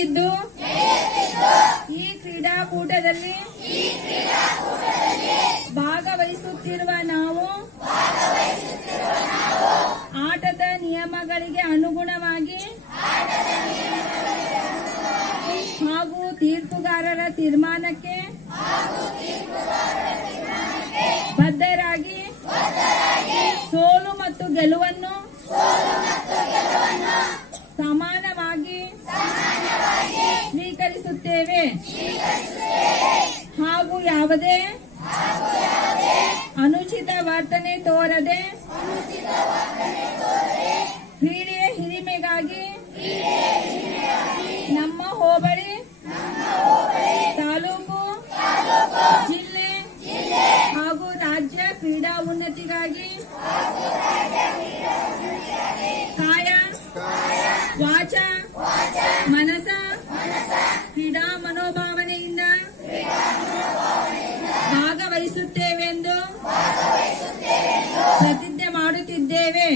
ನಡೆಯುತ್ತಿದ್ದು ಈ ಕ್ರೀಡಾಕೂಟದಲ್ಲಿ ಭಾಗವಹಿಸುತ್ತಿರುವ ನಾವು ಆಟದ ನಿಯಮಗಳಿಗೆ ಅನುಗುಣವಾಗಿ ಹಾಗೂ ತೀರ್ಪುಗಾರರ ತೀರ್ಮಾನಕ್ಕೆ ಬದ್ಧರಾಗಿ ಸೋಲು ಮತ್ತು ಗೆಲುವನ್ನು ಸಮಾನವಾಗಿ ಸ್ವೀಕರಿಸುತ್ತೇವೆ ಹಾಗೂ ಯಾವುದೇ ಅನುಚಿತ ವರ್ತನೆ ತೋರದೆ ಕ್ರೀಡೆಯ ಹಿರಿಮೆಗಾಗಿ ನಮ್ಮ ಹೋಬಳಿ ತಾಲೂಕು ಜಿಲ್ಲೆ ಹಾಗೂ ರಾಜ್ಯ ಕ್ರೀಡಾ ಉನ್ನತಿಗಾಗಿ ಕಾಯ ವಾಚ ಮನಸ ಕ್ರೀಡಾ ಮನೋಭಾವನೆಯಿಂದ ಭಾಗವಹಿಸುತ್ತೇವೆಂದು ಪ್ರತಿಜ್ಞೆ ಮಾಡುತ್ತಿದ್ದೇವೆ.